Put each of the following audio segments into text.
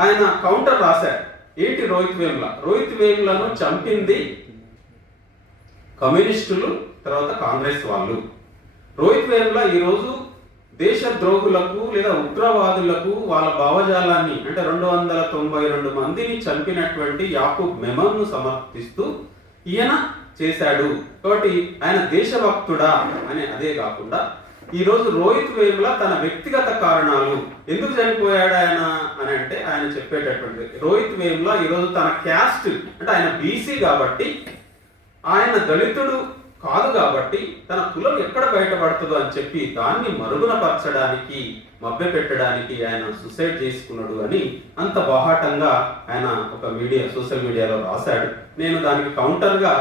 ఆయన కౌంటర్ రాశాడు. ఏంటి రోహిత్ వేములను చంపింది కమ్యూనిస్టులు, తర్వాత కాంగ్రెస్ వాళ్ళు. రోహిత్ వేముల ఈరోజు దేశ ద్రోహులకు లేదా ఉగ్రవాదులకు వాళ్ళ భావజాలాన్ని అంటే 292 మందిని చంపినటువంటి యాకూబ్ మెమన్ను సమర్థిస్తూ ఈయన చేశాడు. కాబట్టి ఆయన దేశభక్తుడా అని అదే కాకుండా ఈరోజు రోహిత్ వేముల తన వ్యక్తిగత కారణాలు ఎందుకు చనిపోయాడు ఆయన అని అంటే ఆయన చెప్పేటటువంటి రోహిత్ వేముల ఈరోజు తన క్యాస్ట్ అంటే ఆయన బీసీ కాబట్టి, ఆయన దళితుడు కాదు కాబట్టి తన కులం ఎక్కడ బయటపడుతుందో అని చెప్పి దాన్ని మరుగున పరచడానికి మభ్యపెట్టడానికి ఆయన సూసైడ్ చేసుకున్నాడు అని అంత బాహాటంగా ఆయన ఒక సోషల్ మీడియాలో రాశాడు. నేను దానికి కౌంటర్గా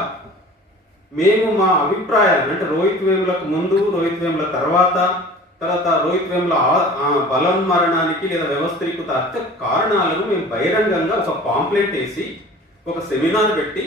మేము మా అభిప్రాయాలు అంటే రోహిత్ వేములకు ముందు, రోహిత్ వేముల తర్వాత రోహిత్ వేముల బలన్మరణానికి లేదా వ్యవస్థీకృత హత్య కారణాలను మేము బహిరంగంగా ఒక పాంప్లెట్ వేసి ఒక సెమినార్ పెట్టి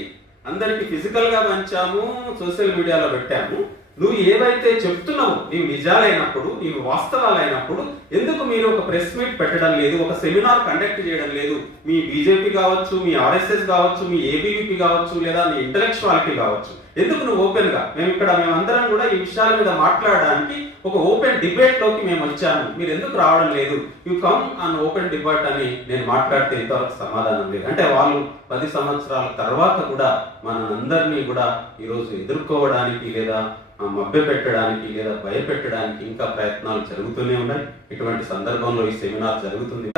అందరికి ఫిజికల్ గా పంచాము, సోషల్ మీడియాలో పెట్టాము. నువ్వు ఏవైతే చెప్తున్నావు నీవు నిజాలైనప్పుడు, నీవు వాస్తవాలైనప్పుడు ఎందుకు మీరు ఒక ప్రెస్ మీట్ పెట్టడం లేదు, ఒక సెమినార్ కండక్ట్ చేయడం లేదు? మీ బీజేపీ కావచ్చు, మీ ఆర్ఎస్ఎస్ కావచ్చు, మీ ఏబీవీపీ కావచ్చు, లేదా మీ ఇంటలెక్చువాలిటీ కావచ్చు, ఎందుకు నువ్వు ఓపెన్ గా మేమందరం కూడా ఈ విషయాల మీద మాట్లాడడానికి ఒక ఓపెన్ డిబేట్ లోకి మేము వచ్చాము, మీరు ఎందుకు రావడం లేదు? You come on open debate అని నేను మాట్లాడితే ఇంతవరకు సమాధానం లేదు. అంటే వాళ్ళు 10 సంవత్సరాల తర్వాత కూడా మనందరినీ కూడా ఈరోజు ఎదుర్కోవడానికి లేదా మభ్య పెట్టడానికి లేదా భయపెట్టడానికి ఇంకా ప్రయత్నాలు జరుగుతూనే ఉన్నాయి. ఇటువంటి సందర్భంలో ఈ సెమినార్ జరుగుతుంది.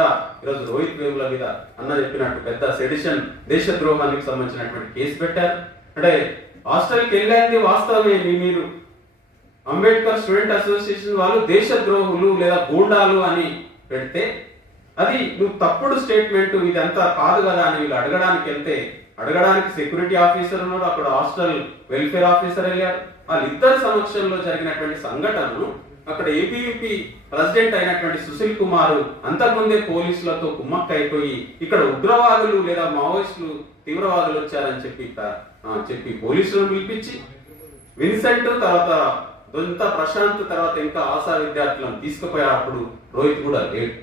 ఈరోజు రోహిత్ వేముల మీద అన్న చెప్పినట్టు పెద్ద సెడిషన్ దేశద్రోహానికి సంబంధించినటువంటి కేసు పెట్టారు. అంటే హాస్టల్కి వెళ్ళేది వాస్తవమే. మీరు అంబేద్కర్ స్టూడెంట్ అసోసియేషన్ వాళ్ళు దేశద్రోహులు లేదా గూండాలు అని పెడితే అది నువ్వు తప్పుడు స్టేట్మెంట్, ఇదంతా కాదు కదా అని వీళ్ళు అడగడానికి సెక్యూరిటీ ఆఫీసర్ ఉన్నారు, అక్కడ హాస్టల్ వెల్ఫేర్ ఆఫీసర్ వెళ్ళారు. వాళ్ళిద్దరి సమక్షంలో జరిగినటువంటి సంఘటనను అక్కడ ఏబీవీపీ ప్రెసిడెంట్ అయినటువంటి సుశీల్ కుమార్ అంతకుముందే పోలీసులతో కుమ్మక్కైపోయి ఇక్కడ ఉగ్రవాదులు లేదా మావోయిస్టులు తీవ్రవాదులు వచ్చారని చెప్పి పోలీసులను పిలిపించి విన్సెంట్ తర్వాత దొంత ప్రశాంత్ తర్వాత ఇంకా ఆశా విద్యార్థులను తీసుకుపోయేటప్పుడు రోహిత్ కూడా లేడు.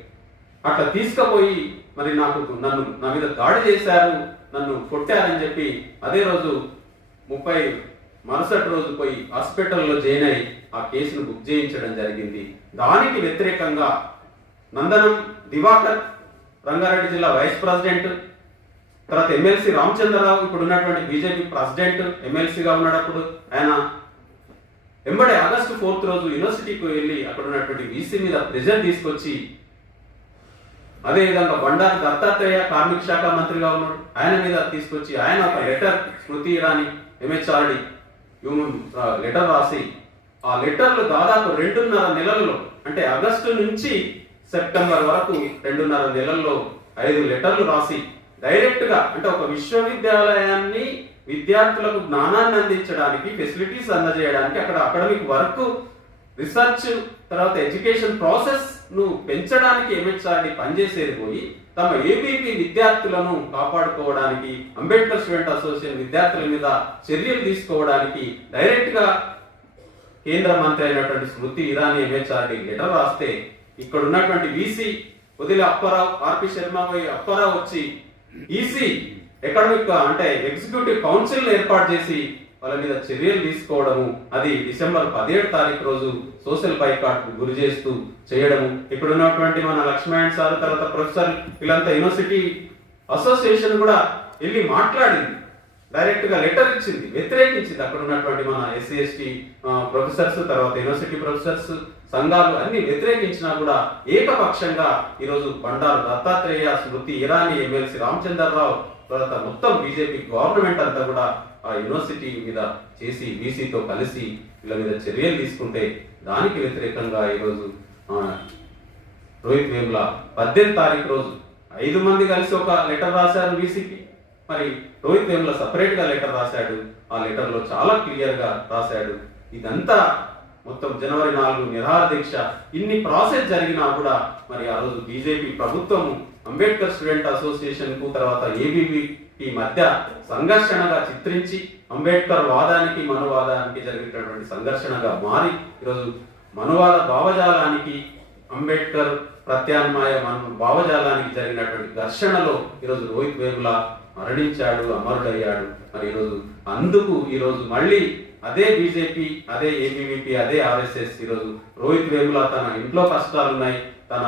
అట్లా తీసుకుపోయి మరి నా మీద దాడి చేశారు, నన్ను కొట్టారని చెప్పి అదే రోజు మరుసటి రోజు పోయి హాస్పిటల్లో జాయిన్ అయి ఆ కేసును బుక్ చేయించడం జరిగింది. దానికి వ్యతిరేకంగా నందనం దివాకర్ రంగారెడ్డి జిల్లా వైస్ ప్రెసిడెంట్, తర్వాత ఎమ్మెల్సీ రామచంద్రరావు ఇప్పుడు ఉన్నటువంటి బీజేపీ ప్రెసిడెంట్ ఎమ్మెల్సీగా ఉన్నప్పుడు ఆయన వెంబడే ఆగస్టు 4th రోజు యూనివర్సిటీకి వెళ్ళి అక్కడ ఉన్నటువంటి వీసీ మీద ప్రెజర్ తీసుకొచ్చి, అదేవిధంగా బండారు దత్తాత్రేయ కార్మిక శాఖ మంత్రిగా ఉన్నాడు, ఆయన మీద తీసుకొచ్చి ఆయన ఒక letter Smriti Irani MHRD letter రాసి ఆ లెటర్లు దాదాపు 2.5 నెలల్లో అంటే ఆగస్టు నుంచి సెప్టెంబర్ వరకు 2.5 నెలల్లో 5 లెటర్లు రాసి డైరెక్ట్ గా అంటే ఒక విశ్వవిద్యాలయాన్ని విద్యార్థులకు జ్ఞానాన్ని అందించడానికి, ఫెసిలిటీస్ అందజేయడానికి, అక్కడ అకాడమిక్ వర్క్, రీసెర్చ్ తర్వాత ఎడ్యుకేషన్ ప్రాసెస్ ను పెంచడానికి ఎంహెచ్ఆర్డి పనిచేసేది పోయి తమ ఏబీవీ విద్యార్థులను కాపాడుకోవడానికి, అంబేద్కర్ స్టూడెంట్ అసోసియేషన్ విద్యార్థుల మీద చర్యలు తీసుకోవడానికి డైరెక్ట్ గా కేంద్ర మంత్రి అయినటువంటి స్మృతి ఇరానీ ఎంహెచ్ఆర్డి లెటర్ రాస్తే ఇక్కడ ఉన్నటువంటి వీసీ వదిలి ఆర్పి శర్మ అప్పారావు వచ్చి ఈసీ ఎకడమిక్ అంటే ఎగ్జిక్యూటివ్ కౌన్సిల్ ఏర్పాటు చేసి వాళ్ళ మీద చర్యలు తీసుకోవడము, అది డిసెంబర్ 17వ తారీఖు రోజు సోషల్ బైకాట్ గురి చేస్తూ చేయడము. ఇక్కడ ఉన్నటువంటి మన లక్ష్మణ్ సార్ తర్వాత ప్రొఫెసర్ వీళ్ళంతా యూనివర్సిటీ అసోసియేషన్ కూడా వెళ్ళి మాట్లాడింది, డైరెక్ట్ గా లెటర్ ఇచ్చింది, వ్యతిరేకించింది. అక్కడ ఉన్నటువంటి మన ఎస్సీ ఎస్టీ ప్రొఫెసర్స్ తర్వాత యూనివర్సిటీ ప్రొఫెసర్స్ సంఘాలు అన్ని వ్యతిరేకించినా కూడా ఏకపక్షంగా ఈరోజు బండారు దత్తాత్రేయ, స్మృతి ఇరానీ, ఎమ్మెల్సీ రామచంద్రరావు తర్వాత మొత్తం బీజేపీ గవర్నమెంట్ అంతా కూడా ఆ యూనివర్సిటీ మీద చేసి బీసీతో కలిసి వీళ్ళ మీద చర్యలు తీసుకుంటే దానికి వ్యతిరేకంగా ఈరోజు రోహిత్ వేముల 18వ తారీఖు రోజు 5 మంది కలిసి ఒక లెటర్ రాశారు బీసీకి. మరి రోహిత్ వేముల సపరేట్ గా లెటర్ రాశాడు. ఆ లెటర్ లో చాలా క్లియర్ గా రాశాడు. ఇదంతా మొత్తం జనవరి 4 నిరాహార దీక్ష ఇన్ని ప్రాసెస్ జరిగినా కూడా మరి ఆ రోజు బీజేపీ ప్రభుత్వం అంబేద్కర్ స్టూడెంట్ అసోసియేషన్ కు తర్వాత ఏబీవీకి మధ్య సంఘర్షణగా చిత్రించి అంబేద్కర్ వాదానికి మనువాదానికి జరిగినటువంటి సంఘర్షణగా మారి ఈరోజు మనువాద భావజాలానికి అంబేద్కర్ ప్రత్యామ్నాయ భావజాలానికి జరిగినటువంటి ఘర్షణలో ఈరోజు రోహిత్ వేముల మరణించాడు, అమరుడయ్యాడు. మరి ఈరోజు అందుకు ఈరోజు మళ్ళీ అదే బీజేపీ, అదే ఏబీవీపీ, అదే ఆర్ఎస్ఎస్ ఈరోజు రోహిత్ వేముల తన ఇంట్లో కష్టాలు ఉన్నాయి, తన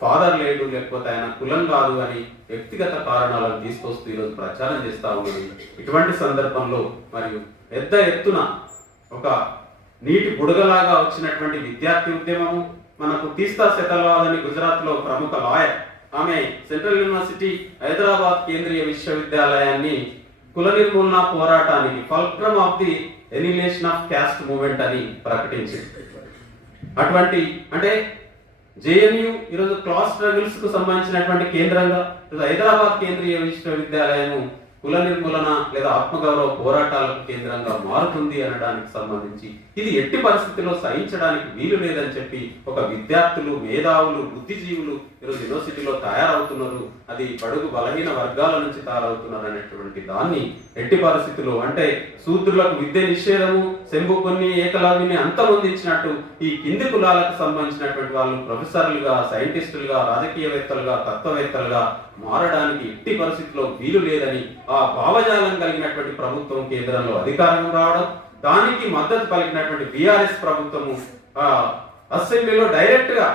ఫాదర్ లేడు, లేకపోతే ఆయన కులం కాదు అని వ్యక్తిగత కారణాలను తీసుకొస్తూ ఈరోజు ప్రచారం చేస్తా ఉన్నది. ఇటువంటి సందర్భంలో మరియు పెద్ద ఎత్తున ఒక నీటి బుడగలాగా వచ్చినటువంటి విద్యార్థి ఉద్యమము, మనకు తీస్తా సెతల్వాద్ అని గుజరాత్ లో ప్రముఖ లాయర్, ఆమె సెంట్రల్ యూనివర్సిటీ హైదరాబాద్ కేంద్రీయ విశ్వవిద్యాలయాన్ని కుల నిర్మూలన పోరాటానికి fulcrum of the ఎనిలేషన్ of caste movement అని ప్రకటించింది. అటువంటి అంటే జేఎన్యూ ఈరోజు క్లాస్ స్ట్రగుల్స్ కు సంబంధించినటువంటి కేంద్రంగా హైదరాబాద్ కేంద్రీయ విశ్వవిద్యాలయం కుల నిర్మూలన లేదా ఆత్మగౌరవ పోరాటాలకు కేంద్రంగా మారుతుంది అనడానికి సంబంధించి ఇది ఎట్టి పరిస్థితుల్లో సహించడానికి వీలు లేదని చెప్పి ఒక విద్యార్థులు, మేధావులు, బుద్ధిజీవులు ఈరోజు యూనివర్సిటీలో తయారవుతున్నారు. అది బడుగు బలహీన వర్గాల నుంచి తయారవుతున్నారు అనేటువంటి దాన్ని ఎట్టి పరిస్థితుల్లో అంటే శూద్రులకు విద్య నిషేధము, శంభు కొన్ని ఏకలవ్యుని అంతమొందించినట్టు ఈ కింది కులాలకు సంబంధించినటువంటి వాళ్ళు ప్రొఫెసర్లుగా, సైంటిస్టులుగా, రాజకీయవేత్తలుగా, తత్వవేత్తలుగా మారడానికి ఎట్టి పరిస్థితుల్లో వీలు లేదని ఆ భావజాలం కలిగినటువంటి ప్రభుత్వం కేంద్రంలో అధికారం రావడం, దానికి మద్దతు పలికినటువంటి బీఆర్ఎస్ ప్రభుత్వము అసెంబ్లీలో డైరెక్ట్ గా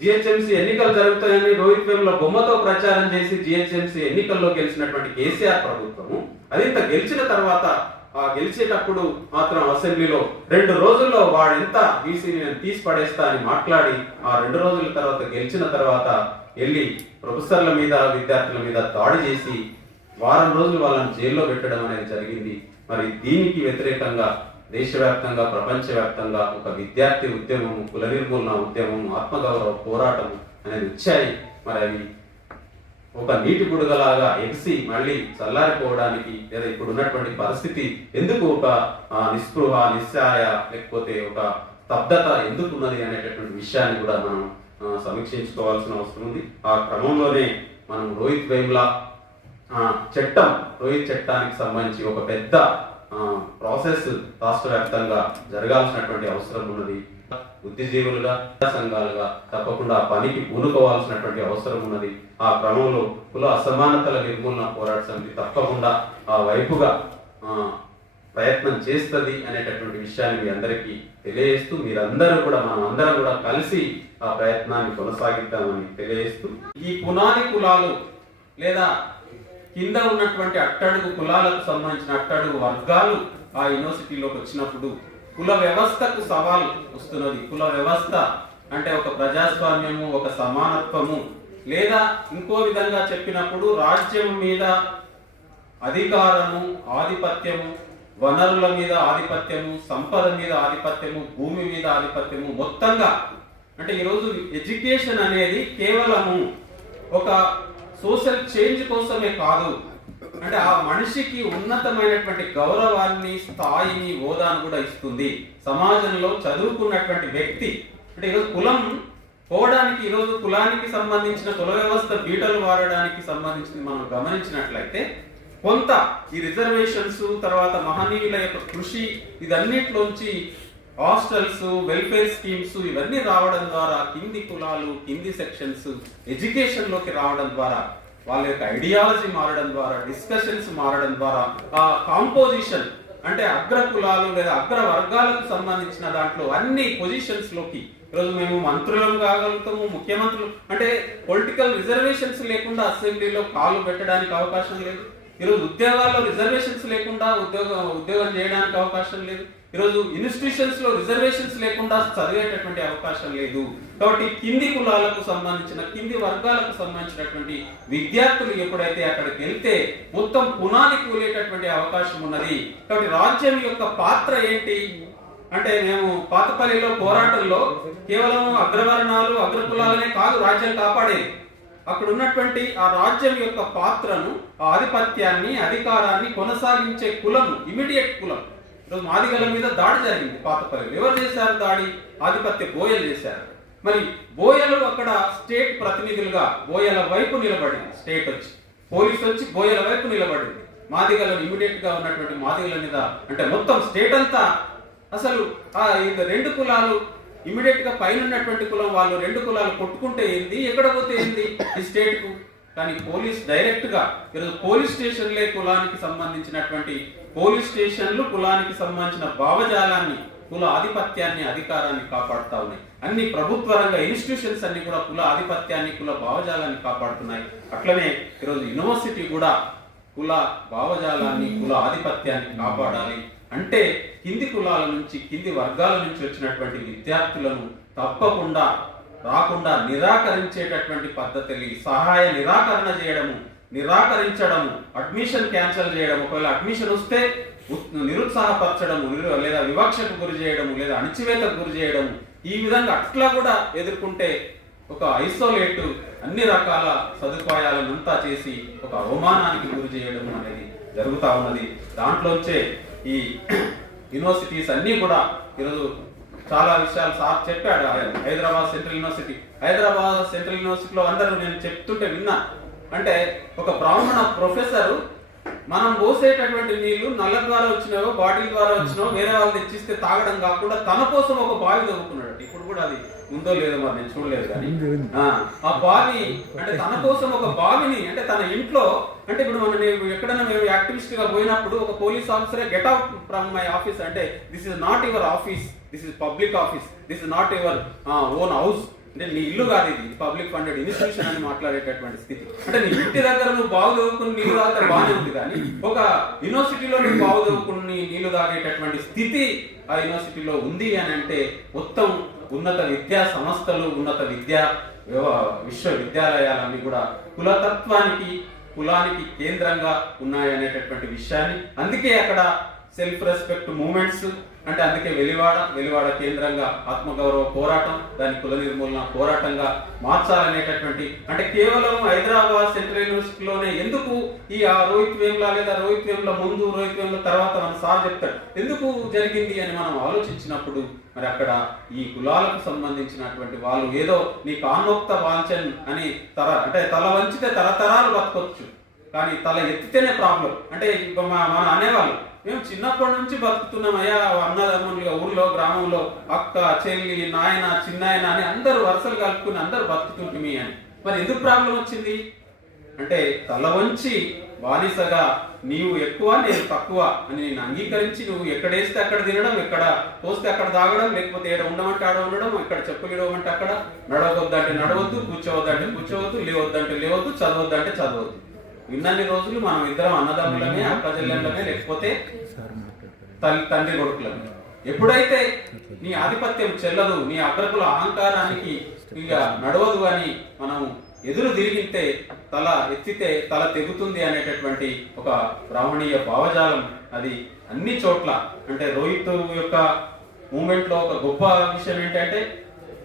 జిహెచ్ఎంసీ ఎన్నికలు జరుగుతాయని రోహిత్ వేముల బొమ్మతో ప్రచారం చేసి జిహెచ్ఎంసీ ఎన్నికల్లో గెలిచినటువంటి కేసీఆర్ ప్రభుత్వము అది ఇంత గెలిచిన తర్వాత గెలిచేటప్పుడు మాత్రం అసెంబ్లీలో 2 రోజుల్లో వాడెంత బీసీని నేను తీసి పడేస్తా అని మాట్లాడి ఆ 2 రోజుల తర్వాత గెలిచిన తర్వాత వెళ్ళి ప్రొఫెసర్ల మీద, విద్యార్థుల మీద దాడి చేసి వారం రోజులు వాళ్ళని జైల్లో పెట్టడం అనేది జరిగింది. మరి దీనికి వ్యతిరేకంగా దేశవ్యాప్తంగా, ప్రపంచవ్యాప్తంగా ఒక విద్యార్థి ఉద్యమము, కుల నిర్మూలన ఉద్యమం, ఆత్మగౌరవ పోరాటం అనేది వచ్చాయి. మరి అవి ఒక నీటి బుడగలాగా ఎగిసి మళ్ళీ చల్లారిపోవడానికి లేదా ఇప్పుడు ఉన్నటువంటి పరిస్థితి ఎందుకు ఒక నిస్పృహ, నిస్సాయ లేకపోతే ఒక స్తబ్దత ఎందుకు ఉన్నది అనేటటువంటి విషయాన్ని కూడా మనం సమీక్షించుకోవాల్సిన అవసరం ఉంది. ఆ క్రమంలోనే మనం రోహిత్ వేముల రోహిత్ చట్టానికి సంబంధించి ఒక పెద్ద ప్రాసెస్ రాష్ట్ర వ్యాప్తంగా జరగాల్సినటువంటి అవసరం ఉన్నది. బుద్ధిజీవులుగా, సంఘాలుగా తప్పకుండా ఆ పనికి పూనుకోవాల్సినటువంటి అవసరం ఉన్నది. ఆ క్రమంలో కుల అసమానతల నిర్మూలన పోరాట సమితి తప్పకుండా ఆ వైపుగా ప్రయత్నం చేస్తుంది అనేటటువంటి విషయాన్ని మీ అందరికీ తెలియజేస్తూ మీరందరూ కూడా మనం అందరం కూడా కలిసి ఆ ప్రయత్నాన్ని కొనసాగిద్దామని తెలియజేస్తూ ఈ పునాది కులాలు లేదా కింద ఉన్నటువంటి అట్టడుగు కులాలకు సంబంధించిన అట్టడుగు వర్గాలు ఆ యూనివర్సిటీలోకి వచ్చినప్పుడు కుల వ్యవస్థకు సవాల్ వస్తున్నది. కుల వ్యవస్థ అంటే ఒక ప్రజాస్వామ్యము, ఒక సమానత్వము, లేదా ఇంకో విధంగా చెప్పినప్పుడు రాజ్యం మీద అధికారము, ఆధిపత్యము, వనరుల మీద ఆధిపత్యము, సంపద మీద ఆధిపత్యము, భూమి మీద ఆధిపత్యము, మొత్తంగా అంటే ఈరోజు ఎడ్యుకేషన్ అనేది కేవలము ఒక సోషల్ చేంజ్ కోసమే కాదు, అంటే ఆ మనిషికి ఉన్నతమైనటువంటి గౌరవాన్ని, స్థాయిని, హోదాను కూడా ఇస్తుంది. సమాజంలో చదువుకున్నటువంటి వ్యక్తి అంటే ఈరోజు కులం పోవడానికి, ఈరోజు కులానికి సంబంధించిన కుల వ్యవస్థ బీటలు వాడడానికి సంబంధించింది మనం గమనించినట్లయితే కొంత ఈ రిజర్వేషన్స్ తర్వాత మహనీయుల యొక్క కృషి ఇదన్నిట్లోంచి హాస్టల్స్, వెల్ఫేర్ స్కీమ్స్ ఇవన్నీ రావడం ద్వారా కింది కులాలు, కింది సెక్షన్స్ ఎడ్యుకేషన్ లోకి రావడం ద్వారా వాళ్ళ యొక్క ఐడియాలజీ మారడం ద్వారా, డిస్కషన్స్ మారడం ద్వారా ఆ కాంపోజిషన్ అంటే అగ్ర కులాలు లేదా అగ్ర వర్గాలకు సంబంధించిన దాంట్లో అన్ని పొజిషన్స్ లోకి ఈరోజు మేము మంత్రులం కాగలుగుతాము, ముఖ్యమంత్రులు అంటే పొలిటికల్ రిజర్వేషన్స్ లేకుండా అసెంబ్లీలో కాలు పెట్టడానికి అవకాశం లేదు. ఈరోజు ఉద్యోగాల్లో రిజర్వేషన్స్ లేకుండా ఉద్యోగం చేయడానికి అవకాశం లేదు. ఈరోజు ఇన్స్టిట్యూషన్స్ లో రిజర్వేషన్స్ లేకుండా చదివేటటువంటి అవకాశం లేదు. కాబట్టి కింది కులాలకు సంబంధించిన, కింది వర్గాలకు సంబంధించినటువంటి విద్యార్థులు ఎప్పుడైతే అక్కడికి వెళ్తే మొత్తం పునాది కూలేటటువంటి అవకాశం ఉన్నది. కాబట్టి రాజ్యం యొక్క పాత్ర ఏంటి అంటే మేము పాతపల్లిలో పోరాటంలో కేవలం అగ్రవర్ణాలు, అగ్రకులాలనే కాదు రాజ్యం కాపాడేది. అక్కడ ఉన్నటువంటి ఆ రాజ్యం యొక్క పాత్రను, ఆధిపత్యాన్ని, అధికారాన్ని కొనసాగించే కులం, ఇమిడియట్ కులం. ఈరోజు మాదిగల మీద దాడి జరిగింది పాతపల్లిలో. ఎవరు చేశారు దాడి? ఆధిపత్య బోయలు చేశారు. మరి బోయలు అక్కడ స్టేట్ ప్రతినిధులుగా బోయల వైపు నిలబడింది. స్టేట్ వచ్చి, పోలీసు వచ్చి బోయల వైపు నిలబడింది. మాదిగలను ఇమిడియట్ గా ఉన్నటువంటి మాదిగల మీద అంటే మొత్తం స్టేట్ అంతా అసలు ఆ 2 కులాలు ఇమీడియట్ గా పైన ఉన్నటువంటి కులం వాళ్ళు రెండు కులాలు కొట్టుకుంటే ఏంది, ఎక్కడ పోతే ఏంది ఈ స్టేట్ కు. కానీ పోలీస్ డైరెక్ట్ గా ఈరోజు పోలీస్ స్టేషన్లే కులానికి సంబంధించినటువంటి పోలీస్ స్టేషన్లు కులానికి సంబంధించిన భావజాలాన్ని, కుల ఆధిపత్యాన్ని, అధికారాన్ని కాపాడుతా ఉన్నాయి. అన్ని ప్రభుత్వ రంగ ఇన్స్టిట్యూషన్స్ అన్ని కూడా కుల ఆధిపత్యాన్ని, కుల భావజాలాన్ని కాపాడుతున్నాయి. అట్లనే ఈరోజు యూనివర్సిటీ కూడా కుల భావజాలాన్ని, కుల ఆధిపత్యాన్ని కాపాడాలి. అంటే కింది కులాల నుంచి, కింది వర్గాల నుంచి వచ్చినటువంటి విద్యార్థులను తప్పకుండా రాకుండా నిరాకరించేటటువంటి పద్ధతిని, సహాయ నిరాకరణ చేయడము, నిరాకరించడము, అడ్మిషన్ క్యాన్సిల్ చేయడం, ఒకవేళ అడ్మిషన్ వస్తే నిరుత్సాహపరచడము, లేదా వివక్షకు గురి చేయడము, లేదా అణచివేతకు గురి చేయడము, ఈ విధంగా అట్లా కూడా ఎదుర్కొంటే ఒక ఐసోలేట్ అన్ని రకాల సదుపాయాలనంతా చేసి ఒక అవమానానికి గురి చేయడం అనేది జరుగుతూ ఉన్నది. దాంట్లోంచే ఈ యూనివర్సిటీస్ అన్నీ కూడా ఈరోజు చాలా విషయాలు సార్ చెప్పాడు. హైదరాబాద్ సెంట్రల్ యూనివర్సిటీలో అందరూ నేను చెప్తుంటే విన్నా. అంటే ఒక బ్రాహ్మణ ప్రొఫెసర్ మనం పోసేటటువంటి నీళ్లు నల్ల ద్వారా వచ్చినావో, బాటిల్ ద్వారా వచ్చినావో వేరే వాళ్ళు తెచ్చిస్తే తాగడం కాకుండా తన కోసం ఒక బావి తవ్వుకున్నాడు. ఇప్పుడు కూడా అది ఉందో లేదో మరి నేను చూడలేదు. కానీ ఆ బావి అంటే తన కోసం ఒక బావిని, అంటే తన ఇంట్లో, అంటే ఇప్పుడు మనం ఎక్కడైనా మేము యాక్టివిస్ట్ గా పోయినప్పుడు ఒక పోలీస్ ఆఫీసరే get out from my office అంటే this is not your office, this is public office, this is not your own house, అంటే నీ ఇల్లు కాదు, ఇది పబ్లిక్ ఫండెడ్ ఇన్స్టిట్యూషన్ అని మాట్లాడేటటువంటి స్థితి. అంటే నీ ఇంటి దగ్గర నువ్వు బాగు చదువుకుని నీళ్లు తాగితే బాగానే ఉంది, కానీ ఒక యూనివర్సిటీలో నువ్వు బాగు చదువుకుని నీళ్లు తాగేటటువంటి స్థితి ఆ యూనివర్సిటీలో ఉంది అని అంటే మొత్తం ఉన్నత విద్యా సంస్థలు, ఉన్నత విశ్వవిద్యాలయాలన్నీ కూడా కులతత్వానికి, కులానికి కేంద్రంగా ఉన్నాయనేటటువంటి విషయాన్ని, అందుకే అక్కడ సెల్ఫ్ రెస్పెక్ట్ మూమెంట్స్ అంటే అందుకే వెలివాడ కేంద్రంగా ఆత్మగౌరవ పోరాటం, దాని కుల నిర్మూలన పోరాటంగా మార్చాలనేటటువంటి, అంటే కేవలం హైదరాబాద్ సెంట్రల్ యూనివర్సిటీలోనే ఎందుకు ఈ రోహిత్ వేముల లేదా రోహిత్ వేముల ముందు, రోహిత్ వేముల తర్వాత మన సార్ చెప్తాడు ఎందుకు జరిగింది అని మనం ఆలోచించినప్పుడు, మరి అక్కడ ఈ కులాలకు సంబంధించినటువంటి వాళ్ళు ఏదో నీ కానోక్త వాంఛన్ అని అంటే తల వంచితే తరతరాలు బతకొచ్చు, కానీ తల ఎత్తితేనే ప్రాబ్లం. అంటే మన అనేవాళ్ళు మేము చిన్నప్పటి నుంచి బతుకుతున్నామయ్యా, అన్నదమ్ములుగా ఊర్లో, గ్రామంలో అక్క, చెల్లి, నాయన, చిన్నాయన అని అందరూ వరుసలు కలుపుకుని అందరూ బతుకుతుంటుమి అని. మరి ఎందుకు ప్రాబ్లం వచ్చింది అంటే తల వంచి బానిసగా నీవు ఎక్కువ నేను తక్కువ అని నేను అంగీకరించి నువ్వు ఎక్కడేస్తే అక్కడ తినడం, ఎక్కడ పోస్తే అక్కడ తాగడం, లేకపోతే ఏడ ఉండమంటే ఆడ ఉండడం, ఇక్కడ చెప్పులు ఇడవమంటే అక్కడ, నడవద్దంటే నడవద్దు, కూర్చోవద్దంటే కూర్చోవద్దు, లేవద్దంటే లేవద్దు, చదవద్దంటే చదవద్దు. ఇన్నన్ని రోజులు మనం ఇద్దరం అన్నదమ్ములమే, అక్క చెల్లెళ్ళమే, లేకపోతే తండ్రి కొడుకులమే. ఎప్పుడైతే నీ ఆధిపత్యం చెల్లదు, నీ అగ్రకుల అహంకారానికి ఇక నడవదు అని మనం ఎదురు తిరిగితే, తల ఎత్తితే తల తెగుతుంది అనేటటువంటి ఒక బ్రాహ్మణీయ భావజాలం అది అన్ని చోట్ల. అంటే రోహిత్ యొక్క మూమెంట్ లో ఒక గొప్ప విషయం ఏంటంటే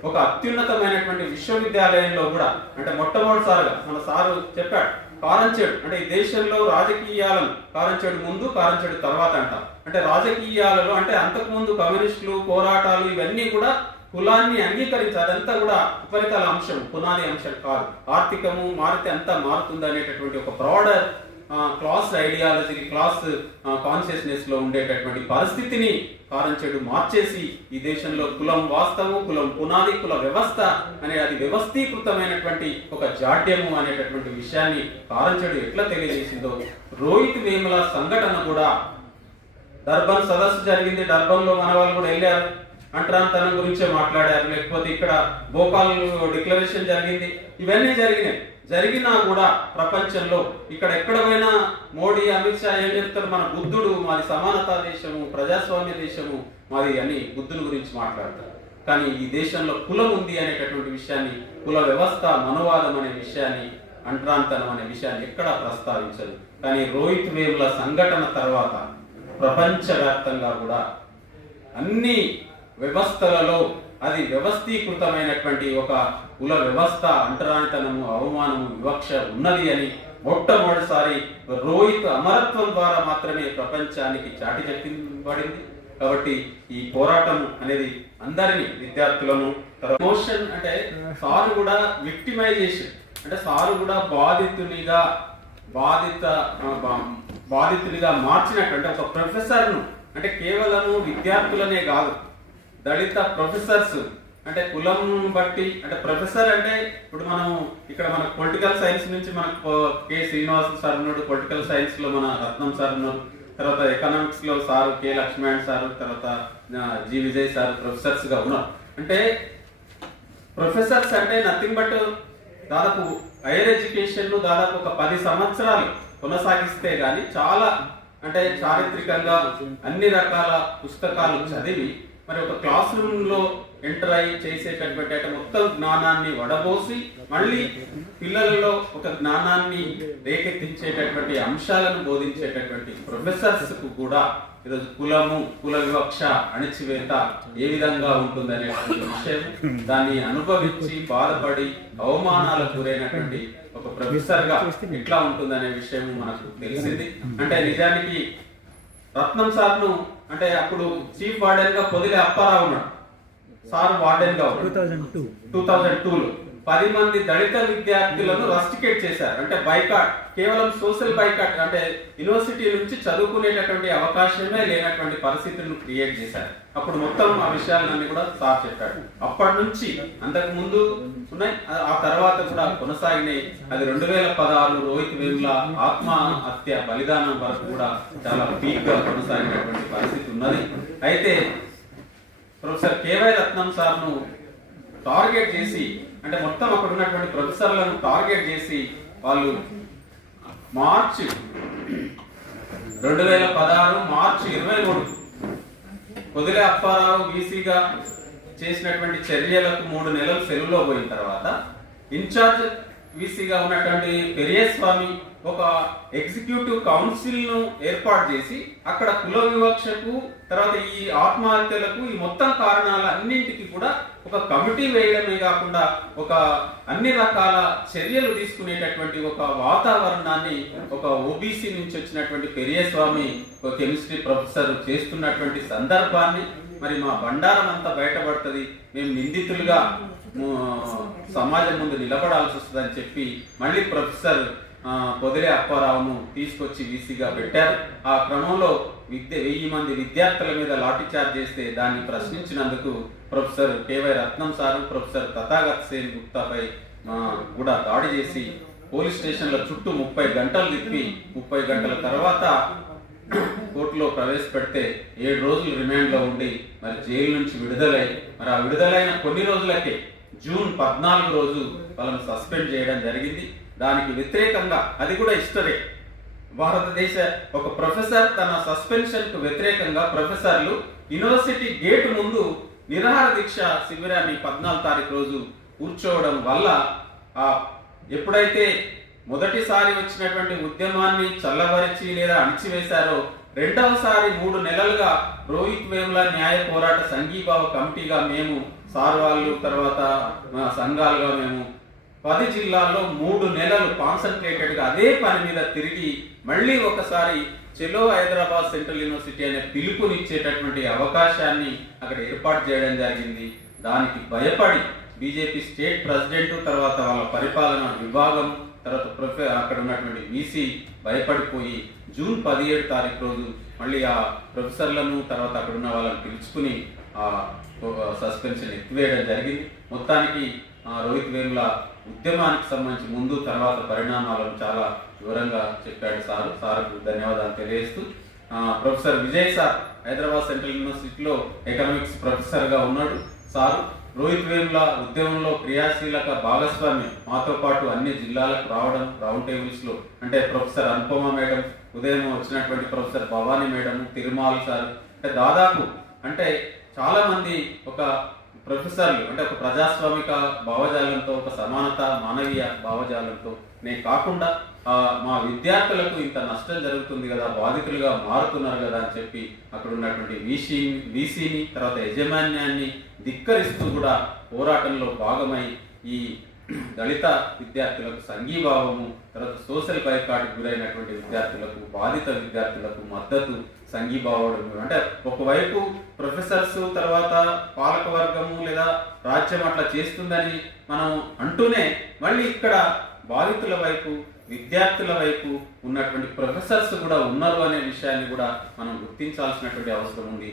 ఒక అత్యున్నతమైనటువంటి విశ్వవిద్యాలయంలో కూడా, అంటే మొట్టమొదటిసారిగా మన సారు చెప్పాడు, కారంచేడు అంటే ఈ దేశంలో రాజకీయాలను కారంచేడు ముందు, కారంచేడు తర్వాత అంట. అంటే రాజకీయాలలో అంటే అంతకుముందు కమ్యూనిస్టులు పోరాటాలు ఇవన్నీ కూడా కులాన్ని అంగీకరించాలి, అదంతా కూడా ఉపరితల అంశం, పునాది అంశం కాదు. ఆర్థికము మారితే అంతా మారుతుంది అనేటటువంటి ఒక broader class ideology, class consciousness లో ఉండేటటువంటి పరిస్థితిని కారంచేడు మార్చేసి ఈ దేశంలో కులం వాస్తవం, కులం పునాది, కుల వ్యవస్థ అనే అది వ్యవస్థీకృతమైనటువంటి ఒక జాడ్యము అనేటటువంటి విషయాన్ని కారంచేడు ఎట్లా తెలియజేసిందో, రోహిత్ వేముల సంఘటన కూడా డర్బన్ సదస్సు జరిగింది, డర్బన్ లో మన వాళ్ళు కూడా వెళ్ళారు, అంటరాంతనం గురించే మాట్లాడారు, లేకపోతే ఇక్కడ భోపాల్ డిక్లరేషన్ జరిగింది, ఇవన్నీ జరిగినా కూడా ప్రపంచంలో ఇక్కడ ఎక్కడ పోయినా మోడీ, అమిత్ షా ఏం చెప్తారు, మన బుద్ధుడు మాది సమానతా దేశము, ప్రజాస్వామ్య దేశము మాది అని బుద్ధుని గురించి మాట్లాడతారు. కానీ ఈ దేశంలో కులం ఉంది అనేటటువంటి విషయాన్ని, కుల వ్యవస్థ, మనోవాదం అనే విషయాన్ని, అంటరాంతనం అనే విషయాన్ని ఎక్కడా ప్రస్తావించదు. కానీ రోహిత్ వేముల సంఘటన తర్వాత ప్రపంచవ్యాప్తంగా కూడా అన్ని వ్యవస్థలలో అది వ్యవస్థీకృతమైనటువంటి ఒక కుల వ్యవస్థ, అంటరానితనము, అవమానము, వివక్ష ఉన్నది అని మొట్టమొదటిసారి రోహిత్ అమరత్వం ద్వారా మాత్రమే ప్రపంచానికి చాటి చెప్పబడింది. కాబట్టి ఈ పోరాటం అనేది అందరినీ, విద్యార్థులను, ఎమోషన్ అంటే సారు కూడా విక్టిమైజేషన్ అంటే సారు కూడా బాధితునిగా మార్చినట్టు ఒక ప్రొఫెసర్ను, అంటే కేవలము విద్యార్థులనే కాదు, దళిత ప్రొఫెసర్స్, అంటే కులం బట్టి అంటే ప్రొఫెసర్ అంటే ఇప్పుడు మనం ఇక్కడ మన పొలిటికల్ సైన్స్ నుంచి మనకు కె శ్రీనివాస్ సార్ ఉన్నాడు, పొలిటికల్ సైన్స్ లో మన రత్నం సార్ ఉన్నారు, తర్వాత ఎకనామిక్స్ లో సార్ కె లక్ష్మణ్ సార్, తర్వాత జి విజయ్ సార్ ప్రొఫెసర్స్ గా ఉన్నారు. అంటే ప్రొఫెసర్స్ అంటే నథింగ్ బట్ దాదాపు హైయర్ ఎడ్యుకేషన్ ను దాదాపు ఒక 10 సంవత్సరాలు కొనసాగిస్తే గాని చాలా అంటే చారిత్రకంగా అన్ని రకాల పుస్తకాలు చదివి మరి ఒక క్లాస్ రూమ్ లో ఎంటర్ అయ్యి చేసేటటువంటి మొత్తం జ్ఞానాన్ని వడబోసి మళ్ళీ పిల్లలలో ఒక జ్ఞానాన్ని రేకెత్తించేటటువంటి అంశాలను బోధించేటటువంటి ప్రొఫెసర్స్ కు కూడా ఈరోజు కులము, కుల వివక్ష, అణిచివేత ఏ విధంగా ఉంటుందనేటువంటి విషయం దాన్ని అనుభవించి బాధపడి అవమానాలకు గురైనటువంటి ఒక ప్రొఫెసర్ గా ఎట్లా ఉంటుందనే విషయం మనకు తెలిసింది. అంటే నిజానికి రత్నం సార్ ను అంటే అప్పుడు చీఫ్ వార్డెన్ గా పొదిలి అప్పారావు ఉన్నాడు, సార్ వార్డెన్ గా 2002లో 10 మంది దళిత విద్యార్థులను రస్టికేట్ చేశారు. అంటే బైకాట్, కేవలం సోషల్ బైకాట్, అంటే యూనివర్సిటీ నుంచి చదువుకునేటటువంటి అవకాశమే లేనటువంటి పరిస్థితులను క్రియేట్ చేశారు. అప్పుడు మొత్తం ఆ విషయాలన్నీ కూడా సార్ చెప్పాడు. అప్పటి నుంచి అంతకు ముందు ఉన్నాయి, ఆ తర్వాత కూడా కొనసాగినాయి. అది 2016 రోహిత్ వేముల ఆత్మహత్య బలిదానం వరకు కూడా చాలా పీక్ గా కొనసాగినటువంటి పరిస్థితి ఉన్నది. అయితే ప్రొఫెసర్ కేవై రత్నం సార్ ను టార్గెట్ చేసి అంటే మొత్తం అక్కడ ఉన్నటువంటి ప్రొఫెసర్లను టార్గెట్ చేసి వాళ్ళు మార్చి 2016 మార్చి 23 పొదిలి అప్పారావు బీసీగా చేసినటువంటి చర్యలకు 3 నెలలు సెలవులో పోయిన తర్వాత ఇన్ఛార్జ్ వీసీగా ఉన్నటువంటి పెరియస్వామి ఒక ఎగ్జిక్యూటివ్ కౌన్సిల్ ను ఏర్పాటు చేసి అక్కడ కుల వివక్షకు తర్వాత ఈ ఆత్మహత్యలకు ఈ మొత్తం కారణాల అన్నింటికి కూడా ఒక కమిటీ వేయడమే కాకుండా ఒక అన్ని రకాల చర్యలు తీసుకునేటటువంటి ఒక వాతావరణాన్ని ఒక ఓబీసీ నుంచి వచ్చినటువంటి పెరియస్వామి ఒక కెమిస్ట్రీ ప్రొఫెసర్ చేస్తున్నటువంటి సందర్భాన్ని మరి మా బండారం అంతా బయటపడుతుంది, మేము నిందితులుగా సమాజం ముందు నిలబడాల్సి వస్తుందని చెప్పి మళ్ళీ ప్రొఫెసర్ పొదిలి అప్పారావును తీసుకొచ్చి వీసీగా పెట్టారు. ఆ క్రమంలో 1000 మంది విద్యార్థుల మీద లాఠీ చార్జ్ చేస్తే దాన్ని ప్రశ్నించినందుకు ప్రొఫెసర్ కేవై రత్నం సారు, ప్రొఫెసర్ తథాగత్ సేన్ గుప్తాపై కూడా దాడి చేసి పోలీస్ స్టేషన్ల చుట్టూ 30 గంటలు తిప్పి 30 గంటల తర్వాత కోర్టులో ప్రవేశపెడితే 7 రోజులు రిమాండ్ లో ఉండి మరి జైలు నుంచి విడుదలై మరి ఆ విడుదలైన కొన్ని రోజులకే జూన్ 14 రోజు వాళ్ళని సస్పెండ్ చేయడం జరిగింది. దానికి వ్యతిరేకంగా అది కూడా హిస్టరీ, భారతదేశ ఒక ప్రొఫెసర్ తన సస్పెన్షన్ కు వ్యతిరేకంగా ప్రొఫెసర్లు యూనివర్సిటీ గేట్ ముందు నిరాహార దీక్ష శిబిరాన్ని 14 తారీఖు రోజు కూర్చోవడం వల్ల ఎప్పుడైతే మొదటిసారి వచ్చినటువంటి ఉద్యమాన్ని చల్లబరిచి లేదా అణిచివేశారో రెండవసారి 3 నెలలుగా రోహిత్ వేముల న్యాయ పోరాట సంఘీభావ కమిటీగా మేము సార్ వాళ్ళు తర్వాత సంఘాలుగా మేము 10 జిల్లాల్లో 3 నెలలు కాన్సన్ట్రేటెడ్ గా అదే పని మీద తిరిగి మళ్ళీ ఒకసారి చెలో హైదరాబాద్ సెంట్రల్ యూనివర్సిటీ అనే పిలుపునిచ్చేటటువంటి అవకాశాన్ని అక్కడ ఏర్పాటు చేయడం జరిగింది. దానికి భయపడి బీజేపీ స్టేట్ ప్రెసిడెంట్ తర్వాత వాళ్ళ పరిపాలన విభాగం తర్వాత అక్కడ ఉన్నటువంటి వీసీ భయపడిపోయి జూన్ 17 తారీఖు రోజు మళ్ళీ ఆ ప్రొఫెసర్లను తర్వాత అక్కడ ఉన్న వాళ్ళని పిలుచుకుని ఆ సస్పెన్షన్ ఎత్తివేయడం జరిగింది. మొత్తానికి రోహిత్ వేముల ఉద్యమానికి సంబంధించి ముందు తర్వాత పరిణామాలను చాలా వివరంగా చెప్పాడు సార్కు ధన్యవాదాలు తెలియజేస్తూ professor Vijay sir Hyderabad central యూనివర్సిటీలో ఎకనామిక్స్ ప్రొఫెసర్ గా ఉన్నాడు. సార్ రోహిత్ వేముల ఉద్యమంలో క్రియాశీలక భాగస్వామ్యం మాతో పాటు అన్ని జిల్లాలకు రావడం, రౌండ్ టేబుల్స్ లో అంటే ప్రొఫెసర్ అనుపమ మేడం, ఉదయం వచ్చినటువంటి professor Bhavani madam, Tirumal sir, అంటే దాదాపు అంటే చాలా మంది ఒక ప్రొఫెసర్లు అంటే ఒక ప్రజాస్వామిక భావజాలంతో ఒక సమానత మానవీయ భావజాలంతో నే కాకుండా మా విద్యార్థులకు ఇంత నష్టం జరుగుతుంది కదా, బాధితులుగా మారుతున్నారు కదా అని చెప్పి అక్కడ ఉన్నటువంటి వీసీని తర్వాత యాజమాన్యాన్ని ధిక్కరిస్తూ కూడా పోరాటంలో భాగమై ఈ దళిత విద్యార్థులకు సంఘీభావము తర్వాత సోషల్ బైకాట్ గురైనటువంటి విద్యార్థులకు బాధిత విద్యార్థులకు మద్దతు సంఘీభావం అంటే ఒకవైపు ప్రొఫెసర్స్ తర్వాత పాలకవర్గము లేదా రాజ్యం అట్లా చేస్తుందని మనం అంటూనే మళ్ళీ ఇక్కడ బాధితుల వైపు విద్యార్థుల వైపు ఉన్నటువంటి ప్రొఫెసర్స్ కూడా ఉన్నారు అనే విషయాన్ని కూడా మనం గుర్తించాల్సినటువంటి అవసరం ఉంది.